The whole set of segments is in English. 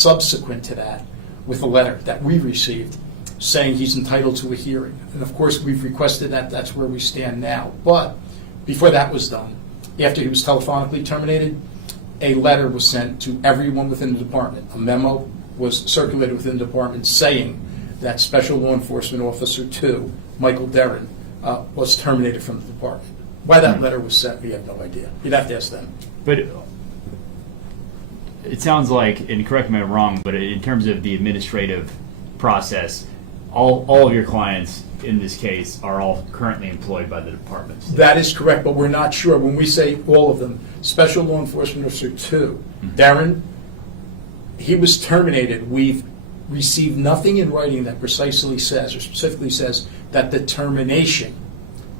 subsequent to that with a letter that we received saying he's entitled to a hearing. And of course, we've requested that. That's where we stand now. But before that was done, after he was telephonically terminated, a letter was sent to everyone within the department. A memo was circulated within the department saying that Special Law Enforcement Officer 2, Michael Derrin, was terminated from the department. Why that letter was sent, we have no idea. You'd have to ask them. But it sounds like, and correct me if I'm wrong, but in terms of the administrative process, all of your clients in this case are all currently employed by the department. That is correct, but we're not sure. When we say all of them, Special Law Enforcement Officer 2, Darren, he was terminated. We've received nothing in writing that precisely says or specifically says that the termination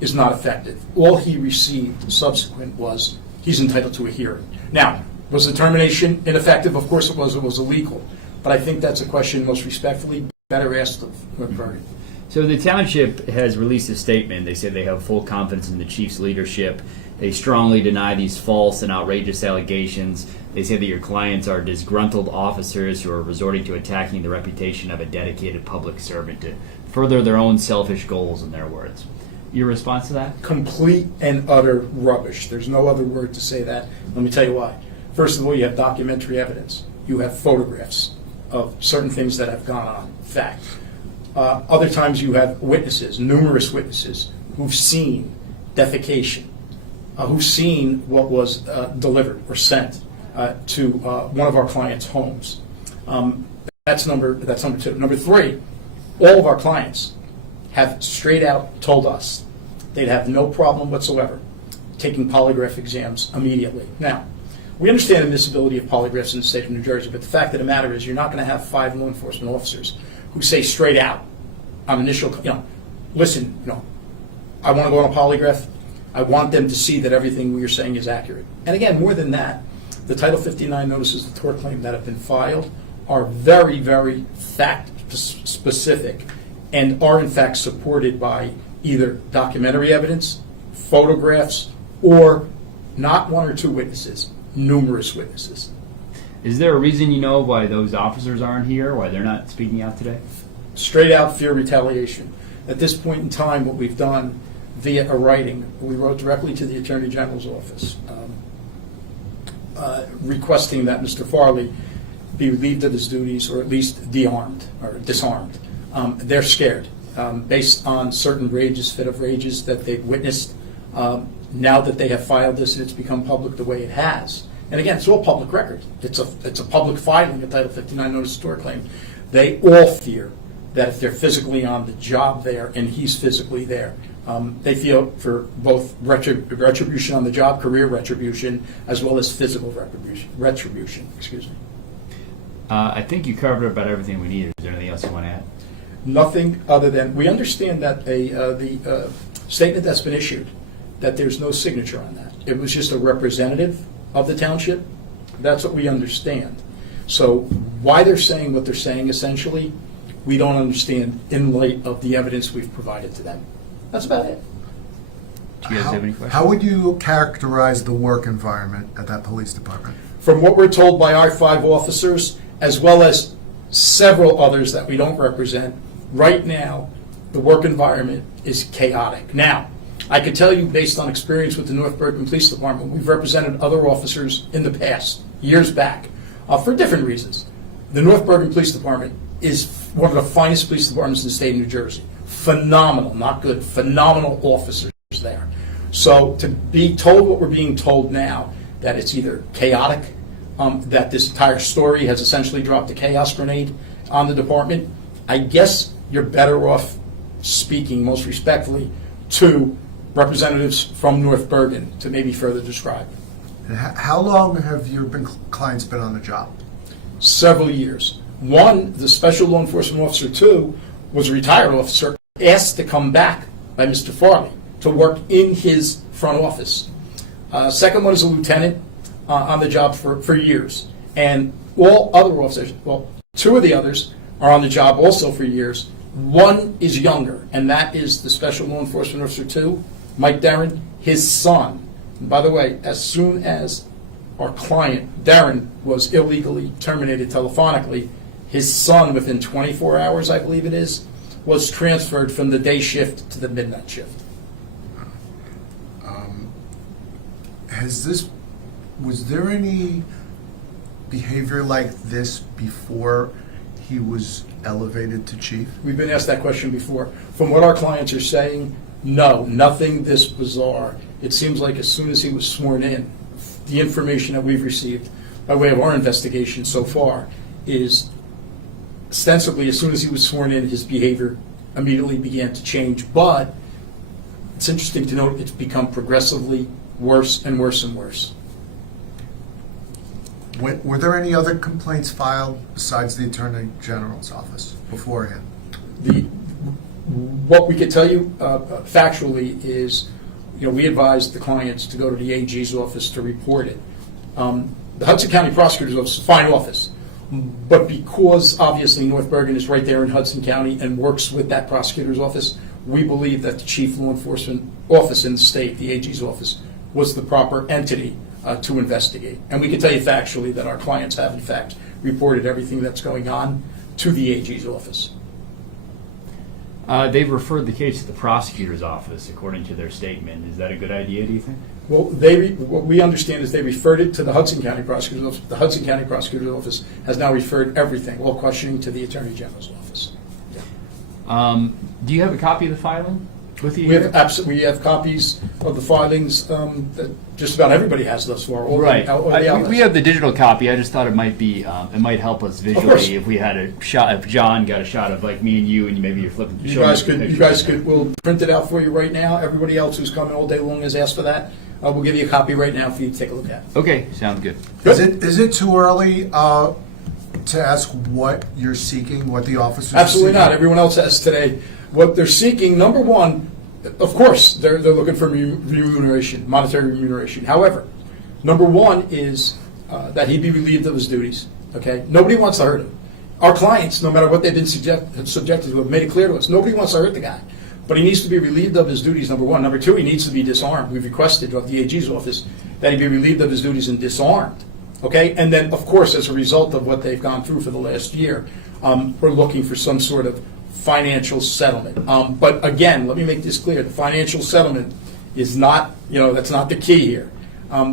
is not effective. All he received subsequent was he's entitled to a hearing. Now, was the termination ineffective? Of course it was. It was illegal. But I think that's a question most respectfully better asked of Vernon. So the township has released a statement. They say they have full confidence in the chief's leadership. They strongly deny these false and outrageous allegations. They say that your clients are disgruntled officers who are resorting to attacking the reputation of a dedicated public servant to further their own selfish goals, in their words. Your response to that? Complete and utter rubbish. There's no other word to say that. Let me tell you why. First of all, you have documentary evidence. You have photographs of certain things that have gone on. Fact. Other times you have witnesses, numerous witnesses, who've seen defecation, who've seen what was delivered or sent to one of our clients' homes. That's number two. Number three, all of our clients have straight out told us they'd have no problem whatsoever taking polygraph exams immediately. Now, we understand the admissibility of polygraphs in the state of New Jersey, but the fact of the matter is you're not going to have 5 law enforcement officers who say straight out on initial, listen, I want to go on a polygraph. I want them to see that everything we are saying is accurate. And again, more than that, the Title 59 notices of tort claim that have been filed are very, very fact-specific and are in fact supported by either documentary evidence, photographs, or not 1 or 2 witnesses, numerous witnesses. Is there a reason you know why those officers aren't here, why they're not speaking out today? Straight out fear retaliation. At this point in time, what we've done via a writing, we wrote directly to the Attorney General's office requesting that Mr. Farley be relieved of his duties or at least disarmed. They're scared based on certain fit of rages that they've witnessed now that they have filed this and it's become public the way it has. And again, it's all public record. It's a public filing, a Title 59 notice of tort claim. They all fear that if they're physically on the job there and he's physically there, they feel for both retribution on the job, career retribution, as well as physical retribution. Excuse me. I think you covered about everything we needed. Is there anything else you want to add? Nothing other than we understand that the statement that's been issued, that there's no signature on that. It was just a representative of the township. That's what we understand. So why they're saying what they're saying, essentially, we don't understand in light of the evidence we've provided to them. That's about it. Do you guys have any questions? How would you characterize the work environment at that police department? From what we're told by our 5 officers, as well as several others that we don't represent, right now, the work environment is chaotic. Now, I could tell you, based on experience with the North Bergen Police Department, we've represented other officers in the past, years back, for different reasons. The North Bergen Police Department is one of the finest police departments in the state of New Jersey. Phenomenal, not good, phenomenal officers there. So to be told what we're being told now, that it's either chaotic, that this entire story has essentially dropped a chaos grenade on the department, I guess you're better off speaking most respectfully to representatives from North Bergen to maybe further describe. How long have your clients been on the job? Several years. One, the Special Law Enforcement Officer 2, was a retired officer, asked to come back by Mr. Farley to work in his front office. Second one is a lieutenant on the job for years. And all other officers, well, 2 of the others are on the job also for years. One is younger, and that is the Special Law Enforcement Officer 2, Mike Derrin, his son. And by the way, as soon as our client, Darren, was illegally terminated telephonically. His son, within 24 hours, I believe it is, was transferred from the day shift to the midnight shift. Was there any behavior like this before he was elevated to chief? We've been asked that question before. From what our clients are saying, no, nothing this bizarre. It seems like as soon as he was sworn in, the information that we've received by way of our investigation so far is ostensibly as soon as he was sworn in, his behavior immediately began to change. But it's interesting to note it's become progressively worse and worse and worse. Were there any other complaints filed besides the Attorney General's office beforehand? What we could tell you factually is, we advised the clients to go to the AG's office to report it. The Hudson County Prosecutor's Office is a fine office, but because obviously North Bergen is right there in Hudson County and works with that prosecutor's office, we believe that the chief law enforcement office in the state, the AG's office, was the proper entity to investigate. And we can tell you factually that our clients have in fact reported everything that's going on to the AG's office. They've referred the case to the prosecutor's office, according to their statement. Is that a good idea, do you think? Well, what we understand is they referred it to the Hudson County Prosecutor's Office. The Hudson County Prosecutor's Office has now referred everything, all questioning, to the Attorney General's office. Do you have a copy of the filing with you? We have copies of the filings that just about everybody has thus far. Right. We have the digital copy. I just thought it might be, it might help us course. visually if we had a shot, if John got a shot of like me and you, and maybe you're flipping. You guys could. We'll print it out for you right now. Everybody else who's coming all day long has asked for that. We'll give you a copy right now for you to take a look at. Okay, sounds good. Is it too early to ask what you're seeking, what the officers are Absolutely seeking? not. Everyone else has today. What they're seeking, number one, of course, they're looking for remuneration, monetary remuneration. However, number one is that he be relieved of his duties. Okay, nobody wants to hurt him. Our clients, no matter what they've been subjected to, have made it clear to us. Nobody wants to hurt the guy, but he needs to be relieved of his duties. Number one. Number two, he needs to be disarmed. We've requested of the AG's office that he be relieved of his duties and disarmed. Okay, and then of course, as a result of what they've gone through for the last year, we're looking for some sort of financial settlement. But again, let me make this clear: the financial settlement is not, that's not the key here.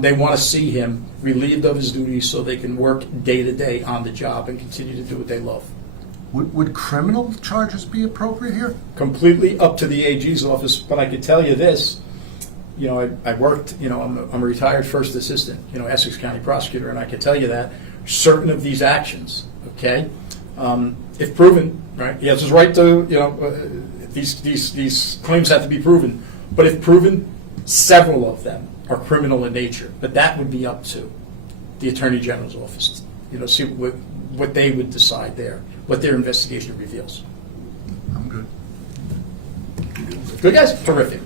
They want to see him relieved of his duties so they can work day to day on the job and continue to do what they love. Would criminal charges be appropriate here? Completely up to the AG's office, but I could tell you this. I worked, I'm a retired first assistant, Essex County prosecutor, and I can tell you that certain of these actions, okay, if proven, right, he has his right to, these claims have to be proven, but if proven, several of them are criminal in nature, but that would be up to the Attorney General's office, see what they would decide there, what their investigation reveals. I'm good. Good, guys? Terrific.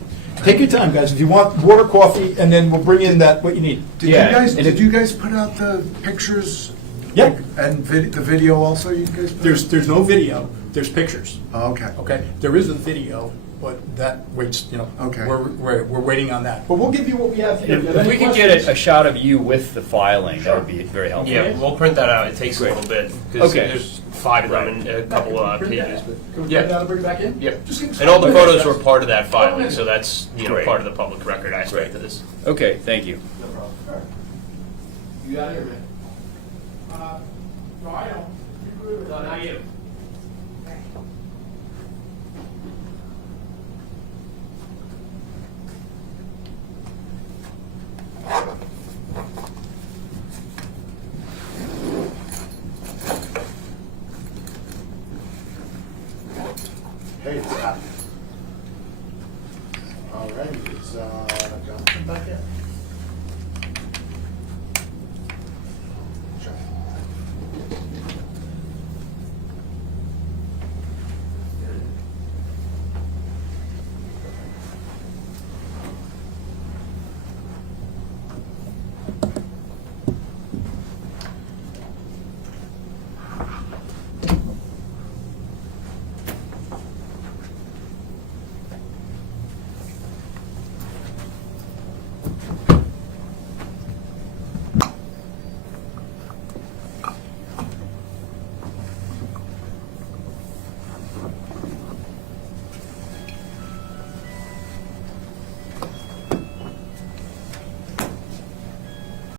Take your time, guys. If you want water, coffee, and then we'll bring in what you need. Did you guys put out the pictures? Yeah. And the video also, you guys? There's no video. There's pictures. Oh, okay. Okay. There is a video, but that waits. Okay. We're waiting on that. But we'll give you what we have here. If we could get a shot of you with the filing, that would be very helpful. Yeah, we'll print that out. It takes a little bit because Okay. there's 5 of them and a couple pages. Can we Yeah. print that and bring it back in? Yep. Just give us And all the 5 minutes, photos were guys. part of that filing, so minute. that's Great. part of the public record aspect of this. Okay, thank you. No problem. All right. You got it here, man. No, I don't. No, not you. Hey, it's hot. All right, it's